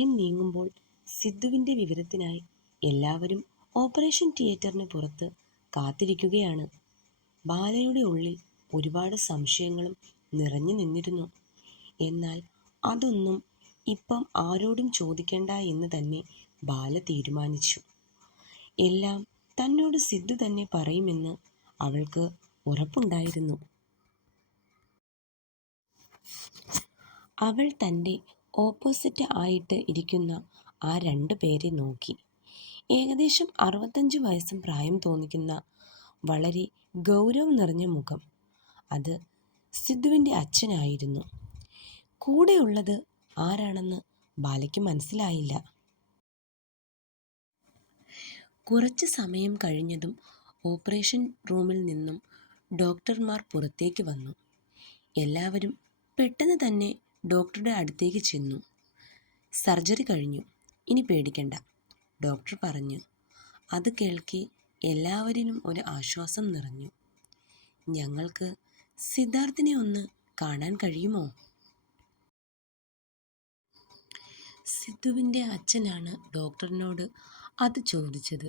സമയം നീങ്ങുമ്പോൾ സിദ്ധുവിൻ്റെ വിവരത്തിനായി എല്ലാവരും ഓപ്പറേഷൻ തിയേറ്ററിന് പുറത്ത് കാത്തിരിക്കുകയാണ്. ബാലയുടെ ഉള്ളിൽ ഒരുപാട് സംശയങ്ങളും നിറഞ്ഞു നിന്നിരുന്നു. എന്നാൽ അതൊന്നും ഇപ്പം ആരോടും ചോദിക്കണ്ട എന്ന് തന്നെ ബാല തീരുമാനിച്ചു. എല്ലാം തന്നോട് സിദ്ധു തന്നെ പറയുമെന്ന് അവൾക്ക് ഉറപ്പുണ്ടായിരുന്നു. അവൾ തൻ്റെ ഓപ്പോസിറ്റ് ആയിട്ട് ഇരിക്കുന്ന ആ 2 പേരെ നോക്കി. ഏകദേശം 65 വയസ്സും പ്രായം തോന്നിക്കുന്ന വളരെ ഗൗരവം നിറഞ്ഞ മുഖം. അത് സിദ്ധുവിൻ്റെ അച്ഛനായിരുന്നു. കൂടെയുള്ളത് ആരാണെന്ന് ബാലയ്ക്ക് മനസ്സിലായില്ല. കുറച്ച് സമയം കഴിഞ്ഞതും ഓപ്പറേഷൻ റൂമിൽ നിന്നും ഡോക്ടർമാർ പുറത്തേക്ക് വന്നു. എല്ലാവരും പെട്ടെന്ന് തന്നെ ഡോക്ടറുടെ അടുത്തേക്ക് ചെന്നു. സർജറി കഴിഞ്ഞു, ഇനി പേടിക്കണ്ട, ഡോക്ടർ പറഞ്ഞു. അത് കേൾക്കെ എല്ലാവരിലും ഒരു ആശ്വാസം നിറഞ്ഞു. ഞങ്ങൾക്ക് സിദ്ധാർത്ഥിനെ ഒന്ന് കാണാൻ കഴിയുമോ? സിദ്ധുവിൻ്റെ അച്ഛനാണ് ഡോക്ടറിനോട് അത് ചോദിച്ചത്.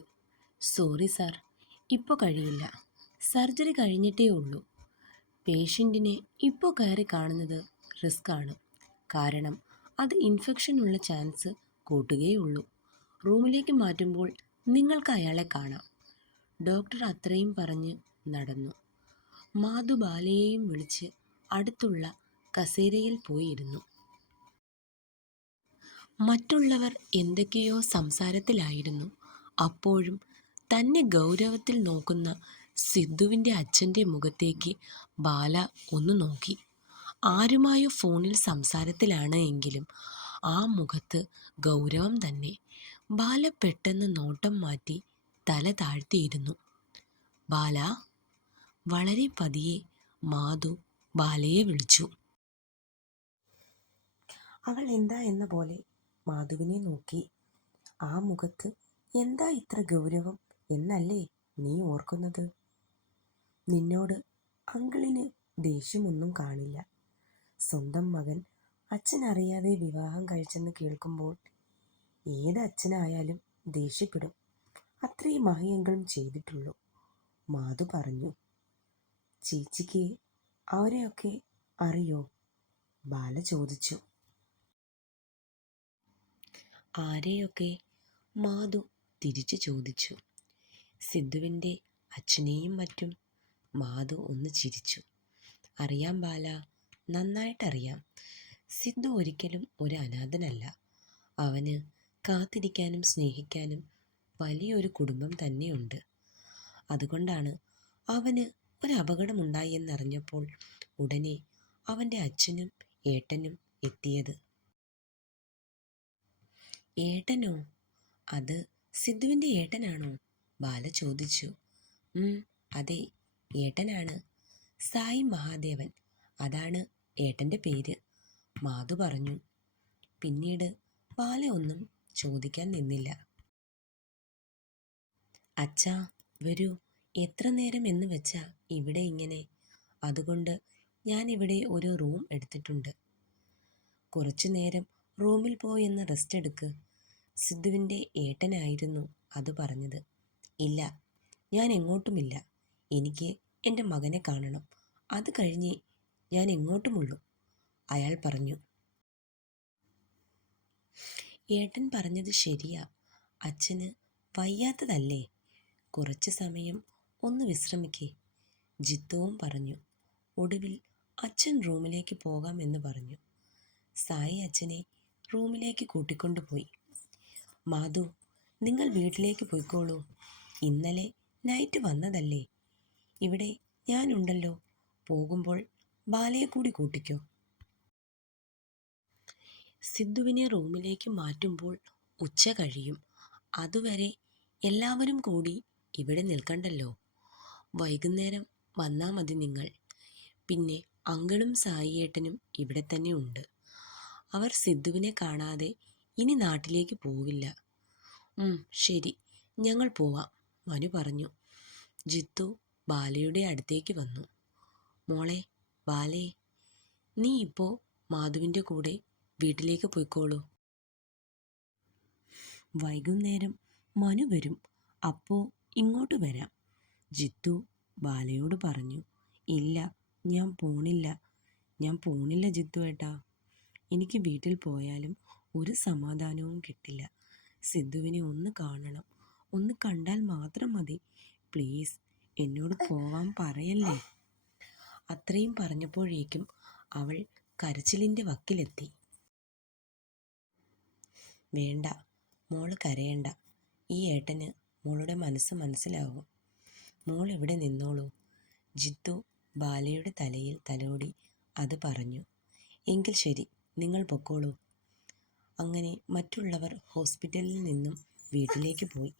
സോറി സാർ, ഇപ്പോൾ കഴിയില്ല. സർജറി കഴിഞ്ഞിട്ടേ ഉള്ളൂ. പേഷ്യൻറ്റിനെ ഇപ്പോൾ കയറി കാണുന്നത് റിസ്ക് ആണ്. കാരണം അത് ഇൻഫെക്ഷനുള്ള ചാൻസ് കൂട്ടുകയുള്ളൂ. റൂമിലേക്ക് മാറ്റുമ്പോൾ നിങ്ങൾക്ക് അയാളെ കാണാം. ഡോക്ടർ അത്രയും പറഞ്ഞ് നടന്നു. മാധു ബാലയെയും വിളിച്ച് അടുത്തുള്ള കസേരയിൽ പോയി ഇരുന്നു. മറ്റുള്ളവർ എന്തൊക്കെയോ സംസാരത്തിലായിരുന്നു. അപ്പോഴും തന്നെ ഗൗരവത്തിൽ നോക്കുന്ന സിദ്ധുവിൻ്റെ അച്ഛൻ്റെ മുഖത്തേക്ക് ബാല ഒന്ന് നോക്കി. ആരുമായോ ഫോണിൽ സംസാരത്തിലാണ് എങ്കിലും ആ മുഖത്ത് ഗൗരവം തന്നെ. ബാല പെട്ടെന്ന് നോട്ടം മാറ്റി തല താഴ്ത്തിയിരുന്നു. ബാല, വളരെ പതിയെ മാധു ബാലയെ വിളിച്ചു. അവൾ എന്താ എന്ന പോലെ മാധുവിനെ നോക്കി. ആ മുഖത്ത് എന്താ ഇത്ര ഗൗരവം എന്നല്ലേ നീ ഓർക്കുന്നത്? നിന്നോട് അങ്കിളിന് ദേഷ്യമൊന്നും കാണില്ല. സ്വന്തം മകൻ അച്ഛൻ അറിയാതെ വിവാഹം കഴിച്ചെന്ന് കേൾക്കുമ്പോൾ ഏത് അച്ഛനായാലും ദേഷ്യപ്പെടും. അത്രേ മഹിയെങ്കിലും ചെയ്തിട്ടുള്ളൂ, മാധു പറഞ്ഞു. ചേച്ചിക്ക് അവരെയൊക്കെ അറിയോ? ബാല ചോദിച്ചു. ആരെയൊക്കെ? മാധു തിരിച്ചു ചോദിച്ചു. സിദ്ധുവിൻ്റെ അച്ഛനെയും മറ്റും. മാധു ഒന്ന് ചിരിച്ചു. അറിയാം ബാല, നന്നായിട്ടറിയാം. സിദ്ധു ഒരിക്കലും ഒരു അനാഥനല്ല. അവന് കാത്തിരിക്കാനും സ്നേഹിക്കാനും വലിയൊരു കുടുംബം തന്നെയുണ്ട്. അതുകൊണ്ടാണ് അവന് ഒരു അപകടമുണ്ടായി എന്നറിഞ്ഞപ്പോൾ ഉടനെ അവൻ്റെ അച്ഛനും ഏട്ടനും എത്തിയത്. ഏട്ടനോ? അത് സിദ്ധുവിൻ്റെ ഏട്ടനാണോ? ബാല ചോദിച്ചു. അതെ, ഏട്ടനാണ്. സായി മഹാദേവൻ, അതാണ് ഏട്ടൻ്റെ പേര്, മാധു പറഞ്ഞു. പിന്നീട് ബാല ഒന്നും ചോദിക്കാൻ നിന്നില്ല. അച്ഛാ വരൂ, എത്ര നേരം എന്ന് വെച്ചാ ഇവിടെ ഇങ്ങനെ? അതുകൊണ്ട് ഞാനിവിടെ ഒരു റൂം എടുത്തിട്ടുണ്ട്. കുറച്ചു നേരം റൂമിൽ പോയെന്ന് റെസ്റ്റ് എടുക്ക്. സിദ്ധുവിൻ്റെ ഏട്ടനായിരുന്നു അത് പറഞ്ഞത്. ഇല്ല, ഞാൻ എങ്ങോട്ടുമില്ല. എനിക്ക് എൻ്റെ മകനെ കാണണം. അത് കഴിഞ്ഞേ ഞാൻ എങ്ങോട്ടുമുള്ളൂ, അയാൾ പറഞ്ഞു. ഏട്ടൻ പറഞ്ഞത് ശരിയാ. അച്ഛന് വയ്യാത്തതല്ലേ? കുറച്ച് സമയം ഒന്ന് വിശ്രമിക്കേ, ജിത്തുവും പറഞ്ഞു. ഒടുവിൽ അച്ഛൻ റൂമിലേക്ക് പോകാം എന്ന് പറഞ്ഞു. സായി അച്ഛനെ റൂമിലേക്ക് കൂട്ടിക്കൊണ്ടുപോയി. മാധു, നിങ്ങൾ വീട്ടിലേക്ക് പോയിക്കോളൂ. ഇന്നലെ നൈറ്റ് വന്നതല്ലേ? ഇവിടെ ഞാനുണ്ടല്ലോ. പോകുമ്പോൾ ബാലയെ കൂടി കൂട്ടിക്കോ. സിദ്ധുവിനെ റൂമിലേക്ക് മാറ്റുമ്പോൾ ഉച്ച കഴിയും. അതുവരെ എല്ലാവരും കൂടി ഇവിടെ നിൽക്കണ്ടല്ലോ. വൈകുന്നേരം വന്നാൽ മതി നിങ്ങൾ. പിന്നെ അങ്കിളും സായിയേട്ടനും ഇവിടെ തന്നെ ഉണ്ട്. അവർ സിദ്ധുവിനെ കാണാതെ ഇനി നാട്ടിലേക്ക് പോവില്ല. ശരി, ഞങ്ങൾ പോവാം, മനു പറഞ്ഞു. ജിത്തു ബാലയുടെ അടുത്തേക്ക് വന്നു. മോളെ ബാലേ, നീ ഇപ്പോൾ മാധുവിൻ്റെ കൂടെ വീട്ടിലേക്ക് പോയിക്കോളൂ. വൈകുന്നേരം മനു വരും, അപ്പോ ഇങ്ങോട്ട് വരാം. ജിത്തു ബാലയോട് പറഞ്ഞു. ഇല്ല, ഞാൻ പോണില്ല. ഞാൻ പോണില്ല ജിത്തു ഏട്ടാ. എനിക്ക് വീട്ടിൽ പോയാലും ഒരു സമാധാനവും കിട്ടില്ല. സിദ്ധുവിനെ ഒന്ന് കാണണം. ഒന്ന് കണ്ടാൽ മാത്രം മതി. പ്ലീസ് എന്നോട് പോവാൻ പറയല്ലേ. അത്രയും പറഞ്ഞപ്പോഴേക്കും അവൾ കരച്ചിലിൻ്റെ വക്കിലെത്തി. വേണ്ട, മോള് കരയണ്ട. ഈ ഏട്ടന് മോളുടെ മനസ്സ് മനസ്സിലാവും. മോൾ ഇവിടെ നിന്നോളൂ. ജിത്തു ബാലയുടെ തലയിൽ തലോടി അത് പറഞ്ഞു. എങ്കിൽ ശരി, നിങ്ങൾ പൊക്കോളൂ. അങ്ങനെ മറ്റുള്ളവർ ഹോസ്പിറ്റലിൽ നിന്നും വീട്ടിലേക്ക് പോയി.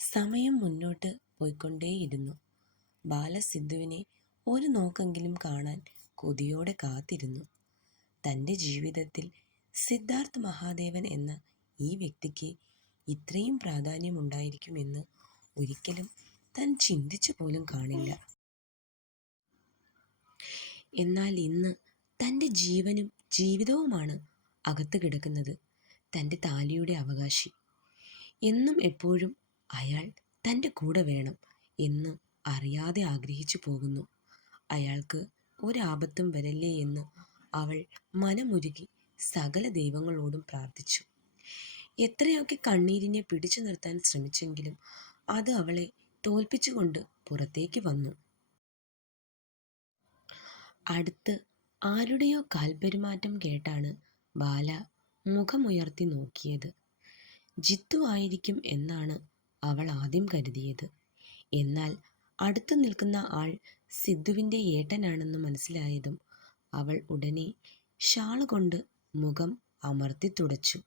സമയം മുന്നോട്ട് പോയിക്കൊണ്ടേയിരുന്നു. ബാല സിദ്ധുവിനെ ഒരു നോക്കെങ്കിലും കാണാൻ കൊതിയോടെ കാത്തിരുന്നു. തൻ്റെ ജീവിതത്തിൽ സിദ്ധാർത്ഥ് മഹാദേവൻ എന്ന ഈ വ്യക്തിക്ക് ഇത്രയും പ്രാധാന്യമുണ്ടായിരിക്കുമെന്ന് ഒരിക്കലും താൻ ചിന്തിച്ചു പോലും കാണില്ല. എന്നാൽ ഇന്ന് തൻ്റെ ജീവനും ജീവിതവുമാണ് അകത്ത് കിടക്കുന്നത് തൻ്റെ താലിയുടെ അവകാശി. എന്നും എപ്പോഴും അയാൾ തൻ്റെ കൂടെ വേണം എന്ന് അറിയാതെ ആഗ്രഹിച്ചു പോകുന്നു. അയാൾക്ക് ഒരാപത്തും വരല്ലേ എന്ന് അവൾ മനമുരുകി സകല ദൈവങ്ങളോടും പ്രാർത്ഥിച്ചു. എത്രയൊക്കെ കണ്ണീരിനെ പിടിച്ചു നിർത്താൻ ശ്രമിച്ചെങ്കിലും അത് അവളെ തോൽപ്പിച്ചുകൊണ്ട് പുറത്തേക്ക് വന്നു. അടുത്ത് ആരുടെയോ കാൽപെരുമാറ്റം കേട്ടാണ് ബാല മുഖമുയർത്തി നോക്കിയത്. ജിത്തു ആയിരിക്കും എന്നാണ് അവൾ ആദ്യം കരുതിയത്. എന്നാൽ അടുത്തു നിൽക്കുന്ന ആൾ സിദ്ധുവിൻ്റെ ഏട്ടനാണെന്ന് മനസ്സിലായതും അവൾ ഉടനെ ഷാള് കൊണ്ട് മുഖം അമർത്തി തുടച്ചു.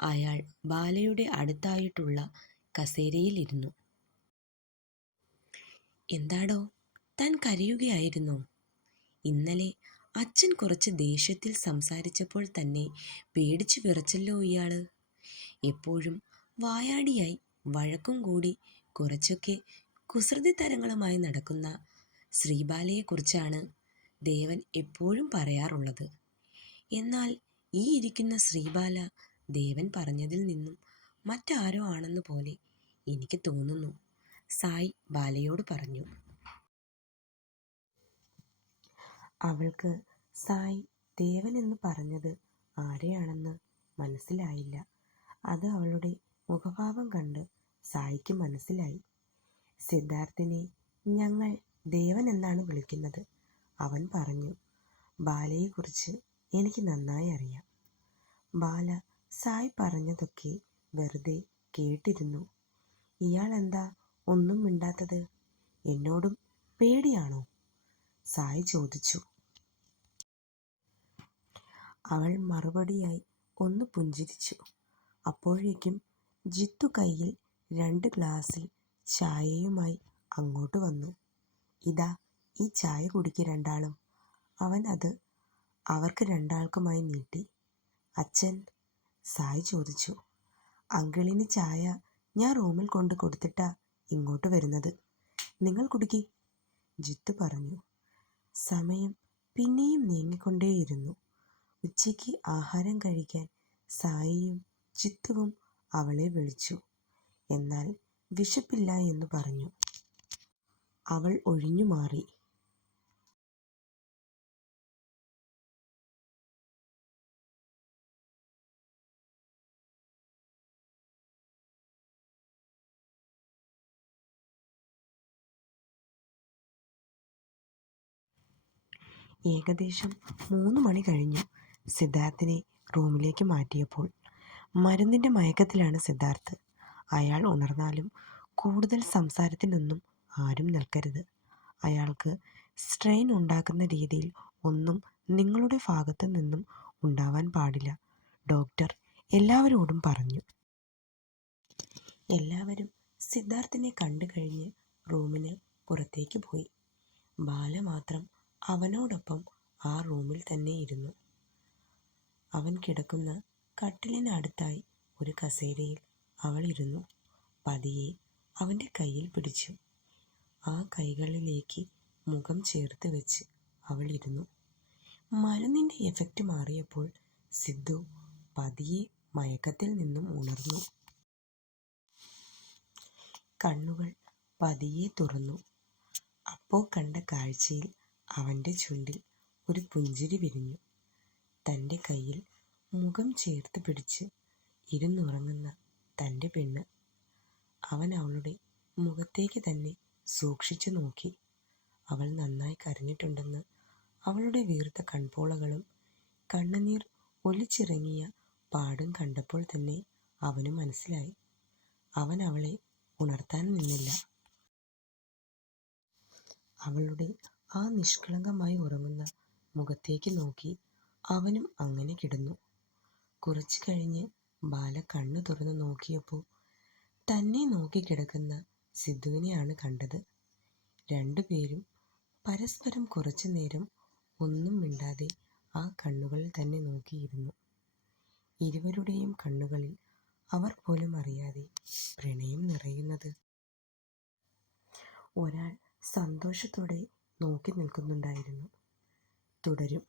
അയാൾ ബാലയുടെ അടുത്തായിട്ടുള്ള കസേരയിലിരുന്നു. എന്താടോ, താൻ കരയുകയായിരുന്നോ? ഇന്നലെ അച്ഛൻ കുറച്ച് ദേഷ്യത്തിൽ സംസാരിച്ചപ്പോൾ തന്നെ പേടിച്ചു വിറച്ചല്ലോ ഇയാള്. എപ്പോഴും വായാടിയായി വഴക്കും കൂടി കുറച്ചൊക്കെ കുസൃതി തരങ്ങളുമായി നടക്കുന്ന ശ്രീബാലയെക്കുറിച്ചാണ് ദേവൻ എപ്പോഴും പറയാറുള്ളത്. എന്നാൽ ഈ ഇരിക്കുന്ന ശ്രീബാല ദേവൻ പറഞ്ഞതിൽ നിന്നും മറ്റാരോ ആണെന്ന് പോലെ എനിക്ക് തോന്നുന്നു, സായ് ബാലയോട് പറഞ്ഞു. അവൾക്ക് സായ് ദേവൻ എന്ന് പറഞ്ഞത് ആരെയാണെന്ന് മനസ്സിലായില്ല. അത് അവളുടെ മുഖഭാവം കണ്ട് സായിക്ക് മനസ്സിലായി. സിദ്ധാർത്ഥിനെ ഞങ്ങൾ ദേവൻ എന്നാണ് വിളിക്കുന്നത്, അവൻ പറഞ്ഞു. ബാലയെക്കുറിച്ച് എനിക്ക് നന്നായി അറിയാം. ബാല സായ് പറഞ്ഞതൊക്കെ വെറുതെ കേട്ടിരുന്നു. ഇയാൾ എന്താ ഒന്നും മിണ്ടാത്തത്? എന്നോടും പേടിയാണോ? സായ് ചോദിച്ചു. അവൾ മറുപടിയായി ഒന്ന് പുഞ്ചിരിച്ചു. അപ്പോഴേക്കും ജിത്തു കയ്യിൽ 2 ഗ്ലാസ്സിൽ ചായയുമായി അങ്ങോട്ട് വന്നു. ഇതാ, ഈ ചായ കുടിക്ക് രണ്ടാളും. അവൻ അത് അവർക്ക് രണ്ടാൾക്കുമായി നീട്ടി. അച്ഛൻ? സായ് ചോദിച്ചു. അങ്കിളിന് ചായ ഞാൻ റൂമിൽ കൊണ്ട് കൊടുത്തിട്ടാ ഇങ്ങോട്ട് വരുന്നത്. നിങ്ങൾ കുടിക്ക്, ജിത്തു പറഞ്ഞു. സമയം പിന്നെയും നീങ്ങിക്കൊണ്ടേയിരുന്നു. ഉച്ചയ്ക്ക് ആഹാരം കഴിക്കാൻ സായിയും ജിത്തുവും അവളെ വിളിച്ചു. എന്നാൽ വിശപ്പില്ല എന്ന് പറഞ്ഞു. അവൾ ഒഴിഞ്ഞു മാറി. ഏകദേശം 3 മണി കഴിഞ്ഞു. സിദ്ധാർത്ഥിനെ റൂമിലേക്ക് മാറ്റിയപ്പോൾ മരുന്നിൻ്റെ മയക്കത്തിലാണ് സിദ്ധാർത്ഥ്. അയാൾ ഉണർന്നാലും കൂടുതൽ സംസാരത്തിനൊന്നും ആരും നിൽക്കരുത്. അയാൾക്ക് സ്ട്രെയിൻ ഉണ്ടാക്കുന്ന രീതിയിൽ ഒന്നും നിങ്ങളുടെ ഭാഗത്തു നിന്നും ഉണ്ടാവാൻ പാടില്ല, ഡോക്ടർ എല്ലാവരോടും പറഞ്ഞു. എല്ലാവരും സിദ്ധാർത്ഥിനെ കണ്ടു കഴിഞ്ഞ് റൂമിന് പുറത്തേക്ക് പോയി. ബാല മാത്രം അവനോടൊപ്പം ആ റൂമിൽ തന്നെ ഇരുന്നു. അവൻ കിടക്കുന്ന കട്ടിലിന് അടുത്തായി ഒരു കസേരയിൽ അവൾ ഇരുന്നു. പതിയെ അവൻ്റെ കയ്യിൽ പിടിച്ചു. ആ കൈകളിലേക്ക് മുഖം ചേർത്ത് വെച്ച് അവൾ ഇരുന്നു. മരുന്നിൻ്റെ എഫക്റ്റ് മാറിയപ്പോൾ സിദ്ധു പതിയെ മയക്കത്തിൽ നിന്നും ഉണർന്നു. കണ്ണുകൾ പതിയെ തുറന്നു. അപ്പോൾ കണ്ട കാഴ്ചയിൽ അവൻ്റെ ചുണ്ടിൽ ഒരു പുഞ്ചിരി വിരിഞ്ഞു. തൻ്റെ കയ്യിൽ മുഖം ചേർത്ത് പിടിച്ച് ഇരുന്നുറങ്ങുന്ന തൻ്റെ പെണ്ണ്. അവൻ അവളുടെ മുഖത്തേക്ക് തന്നെ സൂക്ഷിച്ചു നോക്കി. അവൾ നന്നായി കരഞ്ഞിട്ടുണ്ടെന്ന് അവളുടെ വീർത്ത കൺപോളകളും കണ്ണുനീർ ഒലിച്ചിറങ്ങിയ പാടും കണ്ടപ്പോൾ തന്നെ അവന് മനസ്സിലായി. അവൻ അവളെ ഉണർത്താൻ നിന്നില്ല. അവളുടെ ആ നിഷ്കളങ്കമായി ഉറങ്ങുന്ന മുഖത്തേക്ക് നോക്കി അവനും അങ്ങനെ കിടന്നു. കുറച്ചു കഴിഞ്ഞ് ബാല കണ്ണു തുറന്നു നോക്കിയപ്പോൾ തന്നെ നോക്കി കിടക്കുന്ന സിദ്ധുവിനെയാണ് കണ്ടത്. രണ്ടുപേരും പരസ്പരം കുറച്ചു നേരം ഒന്നും മിണ്ടാതെ ആ കണ്ണുകളിൽ തന്നെ നോക്കിയിരുന്നു. ഇരുവരുടെയും കണ്ണുകളിൽ അവർ പോലും അറിയാതെ പ്രണയം നിറയുന്നത് ഒരാൾ സന്തോഷത്തോടെ നോക്കി നിൽക്കുന്നുണ്ടായിരുന്നു. തുടരും.